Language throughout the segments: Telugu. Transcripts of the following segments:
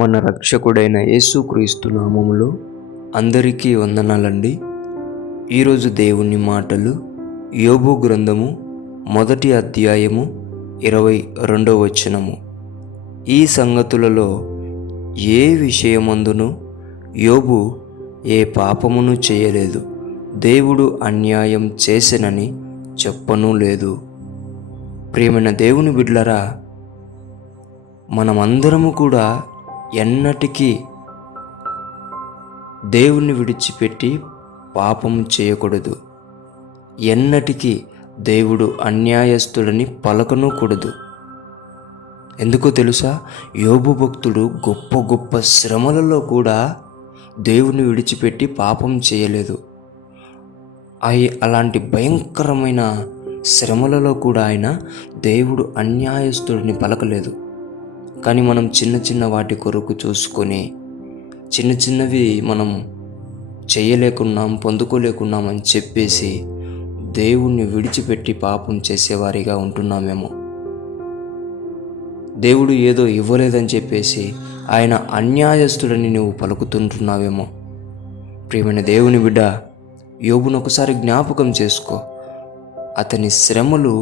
మన రక్షకుడైన యేసుక్రీస్తు నామములో అందరికీ వందనాలండి. ఈరోజు దేవుని మాటలు యోబు గ్రంథము 1వ అధ్యాయము 22వ వచనము. ఈ సంగతులలో ఏ విషయమందును యోబు ఏ పాపమును చేయలేదు, దేవుడు అన్యాయం చేసెనని చెప్పనూ లేదు. ప్రియమైన దేవుని బిడ్డలారా, మనమందరము కూడా ఎన్నటికీ దేవుణ్ణి విడిచిపెట్టి పాపం చేయకూడదు. ఎన్నటికీ దేవుడు అన్యాయస్తుడని పలకనూకూడదు. ఎందుకో తెలుసా? యోబు భక్తుడు గొప్ప గొప్ప శ్రమలలో కూడా దేవుని విడిచిపెట్టి పాపం చేయలేదు. అలాంటి భయంకరమైన శ్రమలలో కూడా ఆయన దేవుడు అన్యాయస్తుడిని పలకలేదు. కానీ మనం చిన్న చిన్న వాటి కొరకు చూసుకొని చిన్న చిన్నవి మనం చేయలేకున్నాం, పొందుకోలేకున్నాం అని చెప్పేసి దేవుణ్ణి విడిచిపెట్టి పాపం చేసేవారిగా ఉంటున్నామేమో. దేవుడు ఏదో ఇవ్వలేదని చెప్పేసి ఆయన అన్యాయస్తుడని నువ్వు పలుకుతుంటున్నావేమో. ప్రియమైన దేవుని బిడ్డ, యోబును ఒకసారి జ్ఞాపకం చేసుకో. అతని శ్రమలు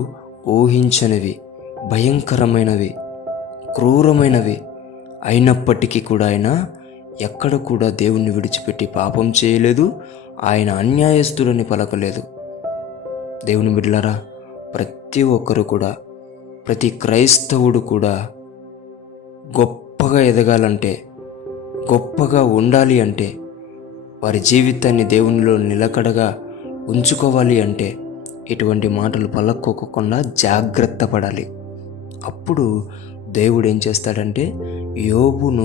ఊహించనివి, భయంకరమైనవి, క్రూరమైనవి అయినప్పటికీ కూడా ఆయన ఎక్కడ కూడా దేవుణ్ణి విడిచిపెట్టి పాపం చేయలేదు, ఆయన అన్యాయస్తుడని పలకలేదు. దేవుని బిడ్డలారా, ప్రతి ఒక్కరు కూడా, ప్రతి క్రైస్తవుడు కూడా గొప్పగా ఎదగాలంటే, గొప్పగా ఉండాలి అంటే, వారి జీవితాన్ని దేవునిలో నిలకడగా ఉంచుకోవాలి అంటే ఇటువంటి మాటలు పలక్కోకుండా జాగ్రత్త పడాలి. అప్పుడు దేవుడు ఏం చేస్తాడంటే, యోబును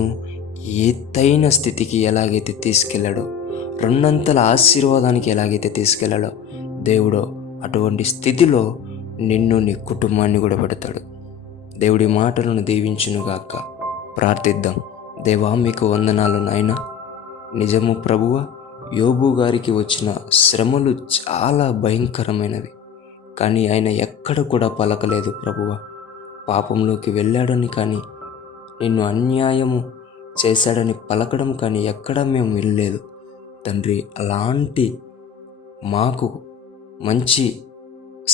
ఎత్తైన స్థితికి ఎలాగైతే తీసుకెళ్ళాడో, రెండంతల ఆశీర్వాదానికి ఎలాగైతే తీసుకెళ్ళాడో, దేవుడు అటువంటి స్థితిలో నిన్ను, నీ కుటుంబాన్ని కూడా పెడతాడు. దేవుడి మాటలను దీవించునుగాక. ప్రార్థిద్దాం. దేవా, మీకు వందనాలు నాయనా. నిజము ప్రభువా, యోబు గారికి వచ్చిన శ్రమలు చాలా భయంకరమైనవి, కానీ ఆయన ఎక్కడ కూడా పలకలేదు ప్రభువా. పాపంలోకి వెళ్ళాడని కానీ, నిన్ను అన్యాయము చేశాడని పలకడం కానీ ఎక్కడా మేము వెళ్ళలేదు తండ్రి. అలాంటి మాకు మంచి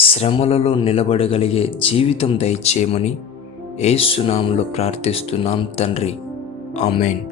శ్రమలలో నిలబడగలిగే జీవితం దయచేయమని యేసు నామములో ప్రార్థిస్తున్నాం తండ్రి. ఆమేన్.